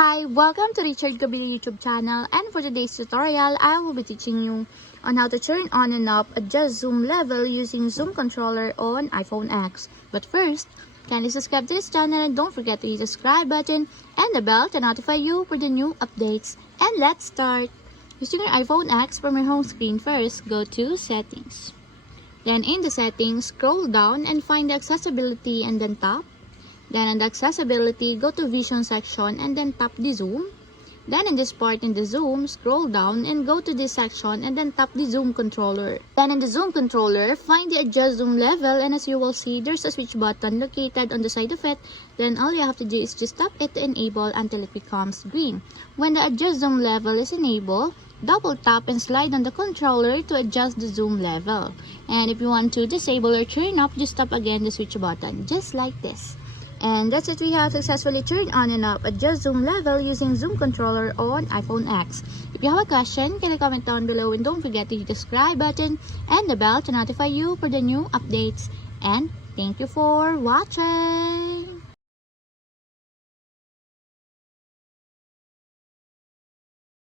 Hi, welcome to Richard Gabili YouTube channel, and for today's tutorial, I will be teaching you on how to turn on and off adjust zoom level using zoom controller on iPhone X. But first, kindly subscribe to this channel and don't forget to hit the subscribe button and the bell to notify you for the new updates. And let's start! Using your iPhone X, from your home screen first, go to Settings. Then in the Settings, scroll down and find the Accessibility and then tap. Then on the accessibility, go to vision section and then tap the zoom. Then in this part in the zoom, scroll down and go to this section and then tap the zoom controller. Then in the zoom controller, find the adjust zoom level, and as you will see, there's a switch button located on the side of it. Then all you have to do is just tap it to enable until it becomes green. When the adjust zoom level is enabled, double tap and slide on the controller to adjust the zoom level. And if you want to disable or turn up, just tap again the switch button, just like this. And that's it, we have successfully turned on and off adjust zoom level using zoom controller on iPhone X. If you have a question, can you comment down below, and don't forget to hit the subscribe button and the bell to notify you for the new updates. And thank you for watching!